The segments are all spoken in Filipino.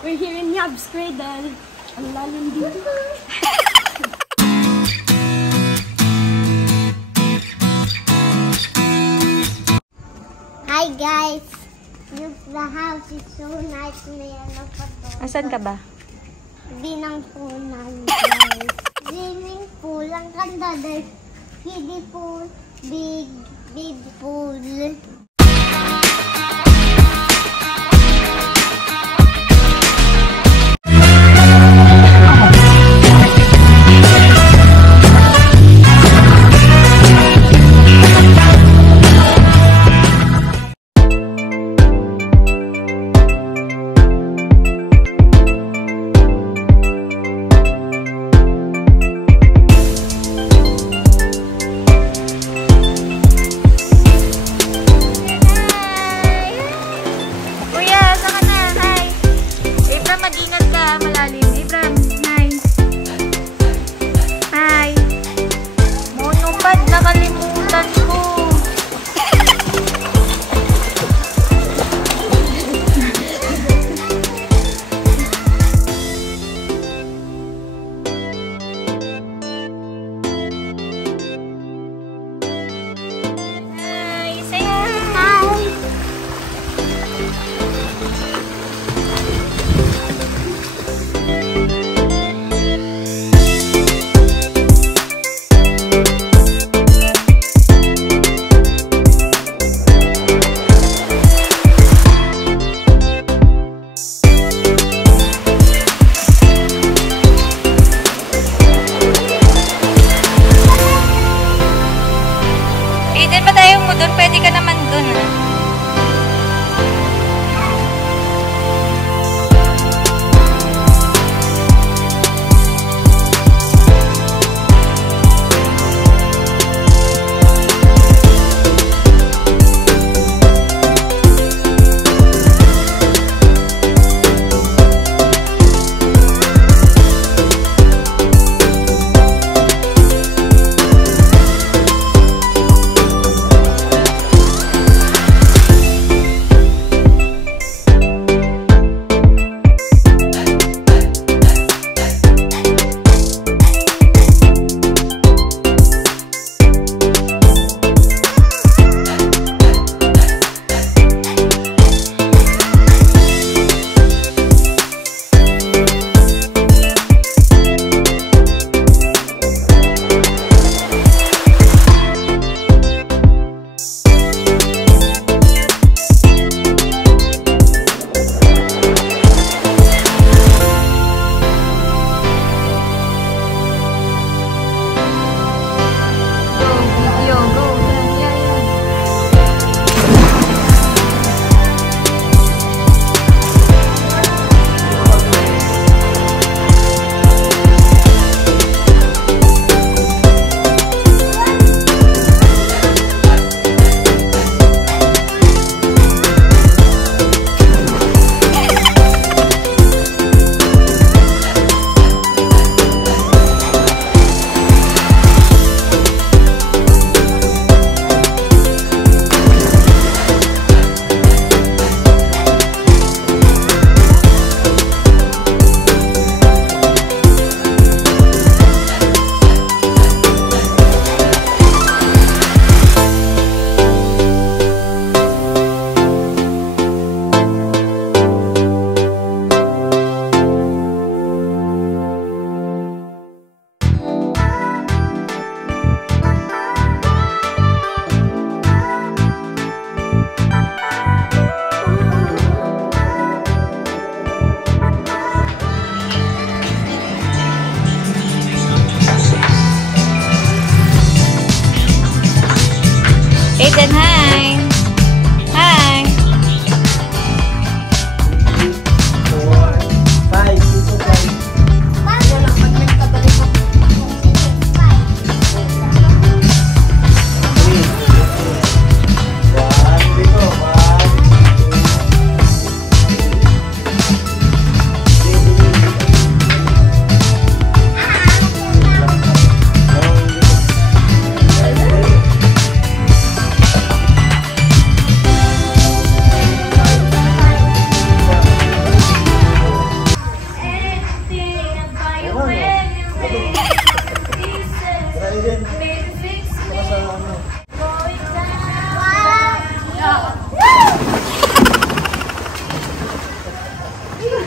We're here in Yabs Cradle. Ang lalim dito. Hi guys! The house is so nice. May ano pa doon. Asan ka ba? Binangkunan guys. Swimming pool. Ang ganda dahil kiddie pool. Big pool.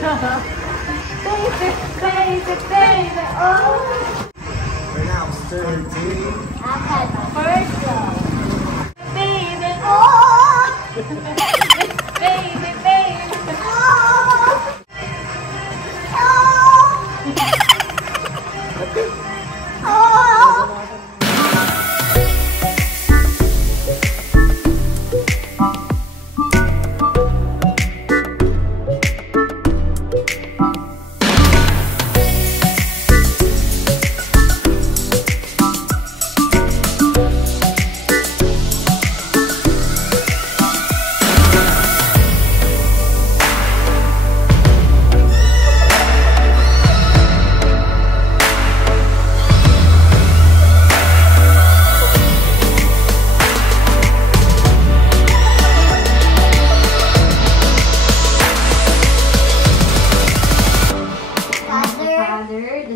Baby, baby, oh. Right now, 13. First love. Baby, oh. Baby, baby, oh. Oh.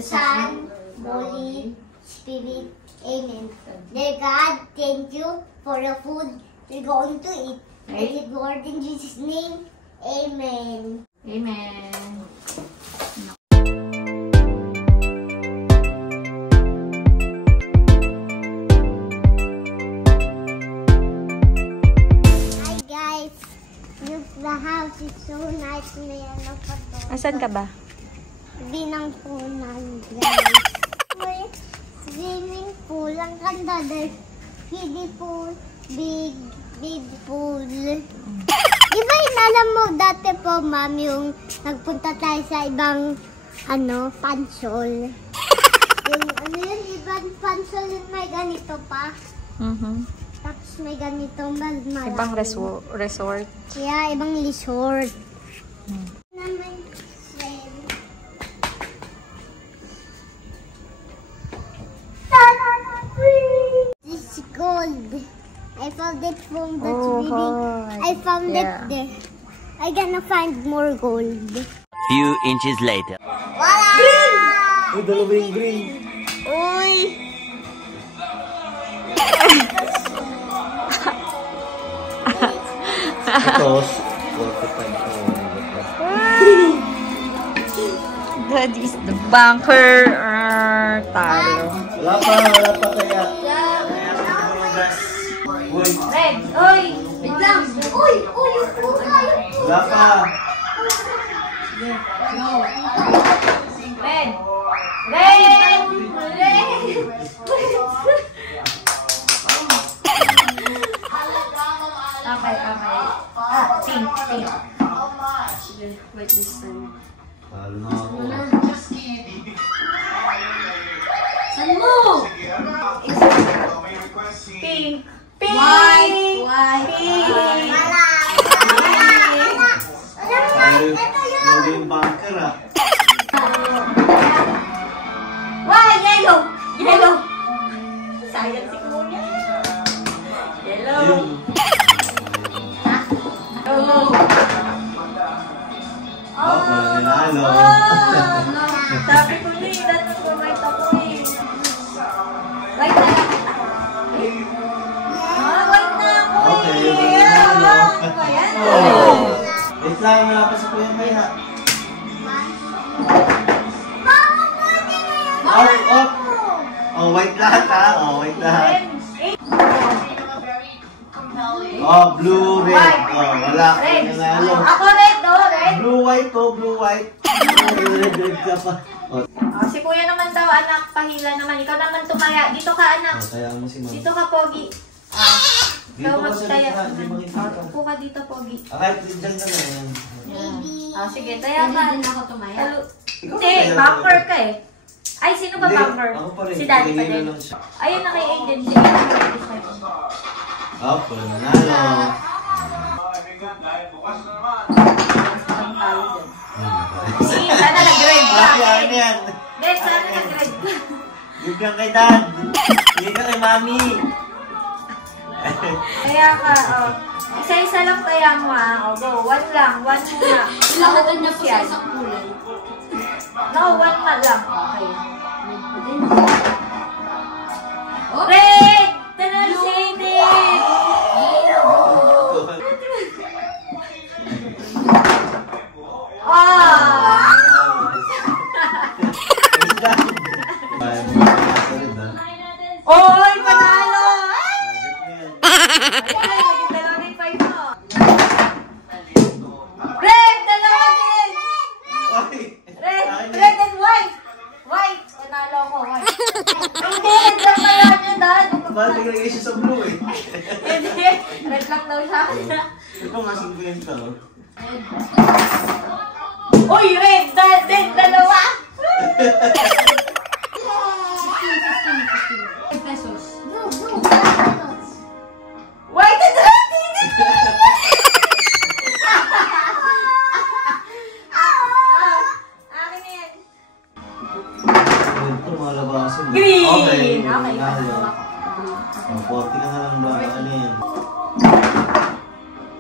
Son, Holy Spirit. Amen. Dear God, thank you for the food we're going to eat. Thank you, Lord, in Jesus' name. Amen. Amen. Hi guys. Look, the house is so nice. May ano pa to. Asan ka ba? Binangkunan, guys. May swimming pool. Ang ganda. There's kiddie pool, big pool. Di ba inalam mo dati po, ma'am, yung nagpunta tayo sa ibang, pansol. Yung, ibang pansol yung may ganito pa. Tapos may ganito, malaki. Ibang resort. Yeah, ibang resort. Naman, this is gold. I found it from the reading. I found it there. I'm gonna find more gold. Few inches later. Green! Uy, dalawa yung green. Uy! Ito, 45. That is the bunker. Talo. Wala pa kaya. Uy, Red! Uy! Wait lang! Uy! wala pa. Red! Red! Red! Okay. Pink. Wait this time. Talo na ako. Saan mo? Pink. White. Talo yung bunker ah. Yellow. Sayang si Kuya. Yellow. Ayun. Oh, nanalo. Sabi ko na eh, that's for my top eh. White na lang kita. White na ako eh. Okay, nanalo. Ayan. Oh. Wait lang, wala pa sa kuya may ha. Oh, white lahat ha. Oh, white lahat. Oh, blue, red. Oh, wala. Red. Nanalo. Ako red, red. Blue, white to, blue, white. Red ka pa. Oh, Si Kuya naman daw, anak, pahila naman. Ikaw naman tumaya. Dito ka, anak. kaya mo si mama. Dito ka, Pogi. Dito Ikaw ka sa magtaya. likha, hindi makikita. Upo ka dito, Pogi. Kahit dyan ka na yan. Sige, taya ka. Hindi din ako tumaya. Ikaw Hindi, kaya bumper ka eh. Ay, sino ba Hindi, bumper? ako pa rin. Si Daddy pa Tingin din. na lang siya. Ayun na kay Aiden. Sige, Oh, nanalo. ang talo dyan. Sana nag-red ka. Ano yan? Ben, sana nag-red ka. Bigyan kay Dad. Bigyan ka kay Mami. Kaya ka, isa-isa lang kaya mo go, one lang, one muna. Lahat niya po sa isang kulay. No, one man lang. Okay. Red! Tanal shaded! Ah! ba? Naglagay siya sa blue eh. Hindi. Red lang daw siya. Ito nga 50 oh. Uy, red! Dalawa! 10 pesos. White and red! Akin yan. Ito malabasan. Green! Okay. Okay. Oh, 40 ka na lang ba? Ano yan?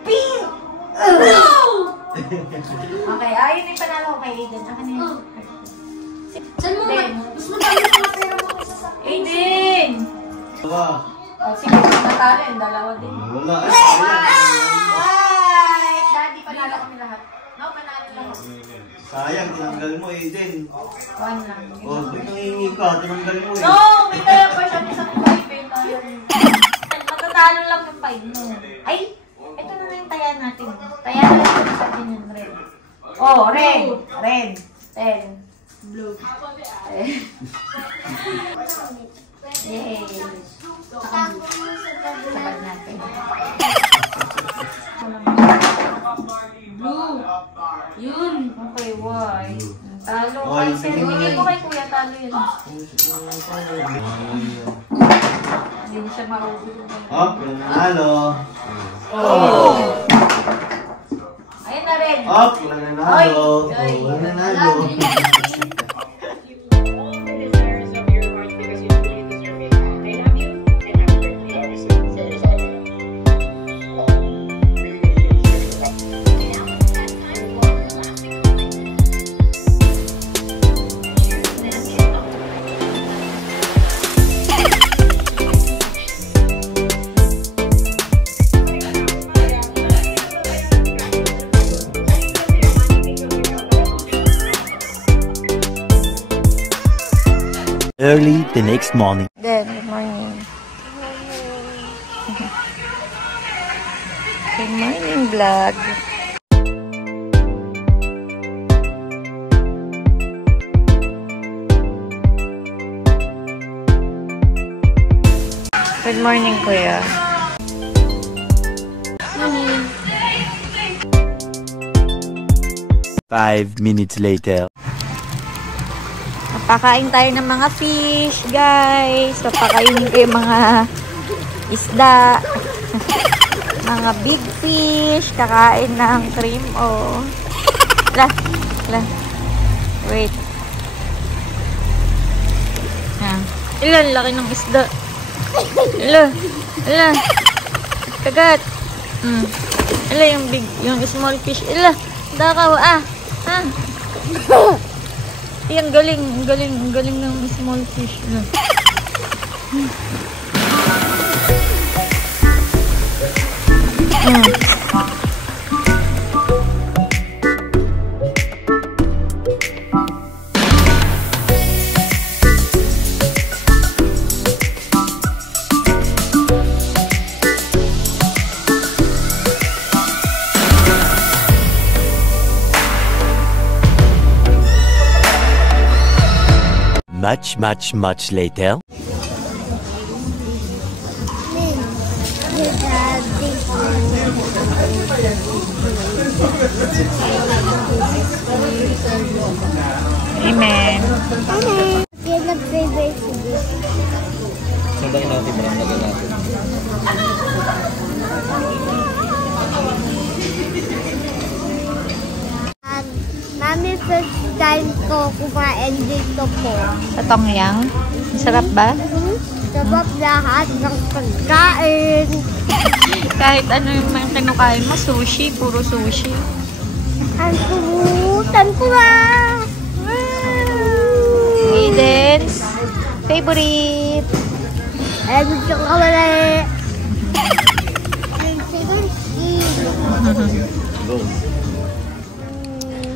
Pink! Blue! Okay, ayun yung panalo ko kay Aiden. Akin na yan. Saan mo? Then, Mas madami pa nga pera mo sa sakit. Aiden! Wala. Oh, sige, matalo yung dalawa din. Wala. Sayang. White! Daddy, panalo kami lahat. No, panalo lang. Sayang, tinanggal mo eh din. One lang. Oh, ba't nangingi ka? Tinanggal mo eh. No! May kaya pa siya isang 5 eh. Matatalo lang yung 5 mo. Ay! Ito na yung taya natin. Taya na lang yung sabi yung red. Oh, red! Red. 10. Blue. Yay! Sabad natin. Blue. Yun. Okay, white. Talo. Oh, Ay, yung sir, tingin hindi mo ko eh. kay kuya talo yun. Hindi mo siya marunong. Up, nanalo. Oh! Ayun na red. Up, nanalo. Oy! Oh, nanalo. desires of your heart because you truly deserve it. I love you and happy birthday. Early the next morning. Good morning. Good morning, vlog. Good morning, kuya. Morning. 5 minutes later. Napakain tayo ng mga fish, guys. Napakain ko yung mga isda. Mga big fish. Kakain ng cream, oh. Wait. Yan. Ilan, laki ng isda. Ilan. Kagat. Ilan yung big, yung small fish. Ilan. Dakaw, Ang galing ng small fish. Much later. Amen. Yan nag-favorite ko dito. Sandali natin, marami natin. Mami, first time ko kumain dito po. Sa Tongyang. Masarap ba? Sabab lahat ng pagkain. Kahit ano yung mga kinukain mo, sushi, puro sushi. Ang tumutan ko na. Aiden's favorite. Ay, gusto ko wala. Go.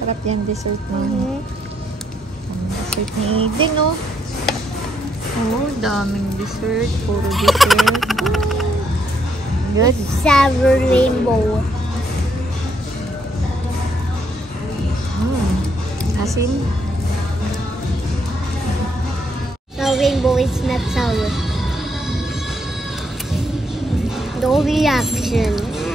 Sarap yan, dessert mo. Dessert ni Aiden, oh. Oh, daming dessert. Puro dessert. Good. Sour rainbow. Asin. No, rainbow is not sour. No reaction.